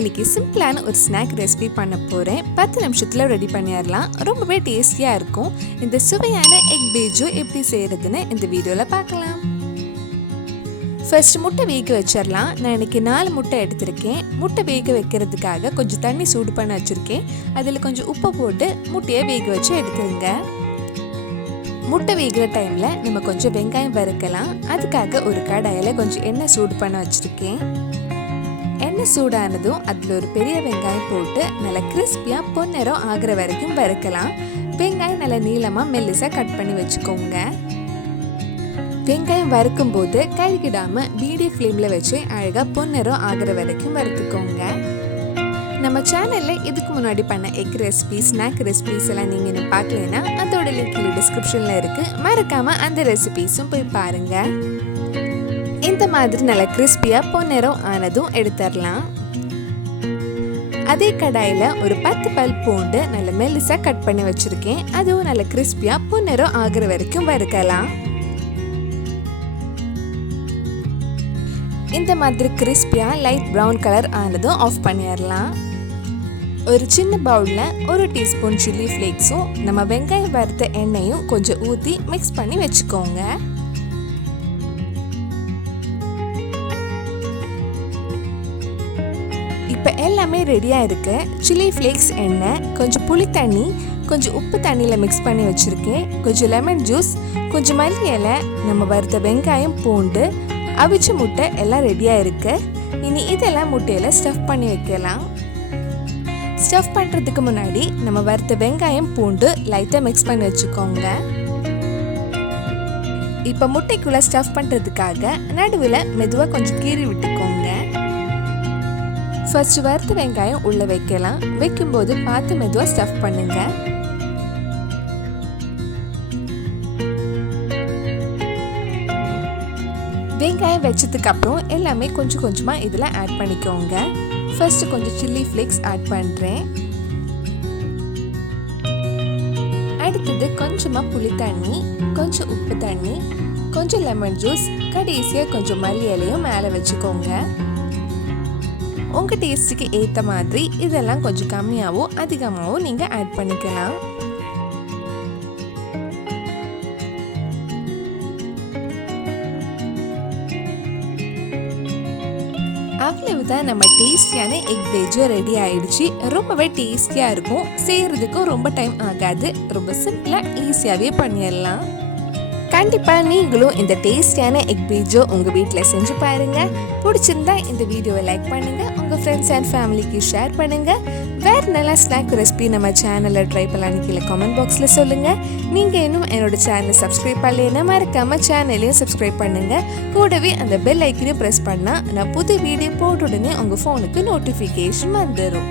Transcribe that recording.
இன்னைக்கு சிம்பிளான ஒரு ஸ்நாக் ரெசிபி பண்ண போகிறேன். 10 நிமிஷத்தில் ரெடி பண்ணிடலாம். ரொம்பவே டேஸ்டியாக இருக்கும். இந்த சுவையான எக் பேஜோ எப்படி செய்கிறதுன்னு இந்த வீடியோவில் பார்க்கலாம். ஃபர்ஸ்ட் முட்டை வேக வச்சிடலாம். நான் இன்னைக்கு 4 முட்டை எடுத்திருக்கேன். முட்டை வேக வைக்கிறதுக்காக கொஞ்சம் தண்ணி சூடு பண்ண வச்சுருக்கேன். அதில் கொஞ்சம் உப்பை போட்டு முட்டையை வேக வச்சு எடுத்துருங்க. முட்டை வேகிற டைமில் நம்ம கொஞ்சம் வெங்காயம் வறுக்கலாம். அதுக்காக ஒரு கடாயில் கொஞ்சம் எண்ணெய் சூடு பண்ண வச்சுருக்கேன். எண்ணெய் சூடானதும் அதில் ஒரு பெரிய வெங்காயம் போட்டு நல்லா கிறிஸ்பியாக பொன்னிறம் ஆகிற வரைக்கும் வறுக்கலாம். வெங்காயம் நல்லா நீளமாக மெல்லிசாக கட் பண்ணி வச்சுக்கோங்க. வெங்காயம் வறுக்கும் போது கருகிடாமல் மீடியம் ஃப்ளேமில் வச்சு அழகாக பொன்னிறம் ஆகிற வரைக்கும் வறுத்துக்கோங்க. நம்ம சேனலில் இதுக்கு முன்னாடி பண்ண எக் ரெசிபிஸ், ஸ்நாக் ரெசிபிஸ் எல்லாம் நீங்கள் இன்னும் பார்க்கலன்னா அதோட லிங்க் டிஸ்கிரிப்ஷனில் இருக்குது. மறக்காமல் அந்த ரெசிபிஸும் போய் பாருங்கள். இந்த மாதிரி நல்லா கிறிஸ்பியாக பொன்னிறம் ஆனதும் எடுத்துடலாம். அதே கடாயில் ஒரு 10 பல் பூண்டு நல்ல மெல்லிசாக கட் பண்ணி வச்சுருக்கேன். அதுவும் நல்ல கிறிஸ்பியாக பொன்னிறம் ஆகிற வரைக்கும் வறுக்கலாம். இந்த மாதிரி கிறிஸ்பியாக லைட் ப்ரௌன் கலர் ஆனதும் ஆஃப் பண்ணிடலாம். ஒரு சின்ன பவுலில் 1 டீஸ்பூன் சில்லி ஃப்ளேக்ஸும் நம்ம வெங்காயம் வறுத்த எண்ணெயும் கொஞ்சம் ஊற்றி மிக்ஸ் பண்ணி வச்சுக்கோங்க. இப்போ எல்லாமே ரெடியாக இருக்கு. சில்லி ஃப்ளேக்ஸ், எண்ணெய், கொஞ்சம் புளி தண்ணி, கொஞ்சம் உப்பு தண்ணியில் மிக்ஸ் பண்ணி வச்சுருக்கேன். கொஞ்சம் லெமன் ஜூஸ், கொஞ்சம் மல்லி இலை, நம்ம வறுத்த வெங்காயம், பூண்டு, அவிச்ச முட்டை எல்லாம் ரெடியாக இருக்கு. இனி இதெல்லாம் முட்டையில் ஸ்டஃப் பண்ணி வைக்கலாம். ஸ்டஃப் பண்ணுறதுக்கு முன்னாடி நம்ம வறுத்த வெங்காயம், பூண்டு லைட்டாக மிக்ஸ் பண்ணி வச்சுக்கோங்க. இப்போ முட்டைக்குள்ளே ஸ்டஃப் பண்ணுறதுக்காக நடுவில் மெதுவாக கொஞ்சம் கீறி விட்டுக்கோங்க. ஃபர்ஸ்ட் வறுத்த வெங்காயம் உள்ளே வைக்கலாம். வைக்கும்போது பார்த்து மெதுவாக ஸ்டஃப் பண்ணுங்க. வெங்காயம் வச்சதுக்கு அப்புறம் எல்லாமே கொஞ்சம் கொஞ்சமாக இதில் ஆட் பண்ணிக்கோங்க. ஃபர்ஸ்ட் கொஞ்சம் சில்லி ஃப்ளேக்ஸ் ஆட் பண்ணுறேன். அடுத்தது கொஞ்சமாக புளி தண்ணி, கொஞ்சம் உப்பு தண்ணி, கொஞ்சம் லெமன் ஜூஸ், கடைசியாக கொஞ்சம் மல்லி இலையும் மேலே வச்சுக்கோங்க. உங்கள் டேஸ்ட்டுக்கு ஏற்ற மாதிரி இதெல்லாம் கொஞ்சம் கம்மியாகவோ அதிகமாகவோ நீங்கள் ஆட் பண்ணிக்கலாம். அவ்வளவுதான், நம்ம டேஸ்டியான எக் பேஜோ ரெடி ஆயிடுச்சு. ரொம்பவே டேஸ்டியாக இருக்கும். செய்கிறதுக்கும் ரொம்ப டைம் ஆகாது. ரொம்ப சிம்பிளாக ஈஸியாகவே பண்ணிடலாம். கண்டிப்பாக நீங்களும் இந்த டேஸ்டியான எக் பேஜோ உங்கள் வீட்டில் செஞ்சு பாருங்கள். பிடிச்சிருந்தா இந்த வீடியோவை லைக் பண்ணுங்கள். உங்கள் ஃப்ரெண்ட்ஸ் அண்ட் ஃபேமிலிக்கு ஷேர் பண்ணுங்கள். வேறு நல்லா ஸ்நாக் ரெசிபி நம்ம சேனலில் ட்ரை பண்ணலான்னு கீழே கமெண்ட் பாக்ஸில் சொல்லுங்கள். நீங்கள் இன்னும் என்னோட சேனலை சப்ஸ்கிரைப் பண்ணலைன்னா மறக்காமல் சேனலையும் சப்ஸ்கிரைப் பண்ணுங்கள். கூடவே அந்த பெல் ஐக்கனையும் ப்ரெஸ் பண்ணால் நான் புது வீடியோ போட்ட உடனே உங்கள் ஃபோனுக்கு நோட்டிஃபிகேஷன் வந்துடும்.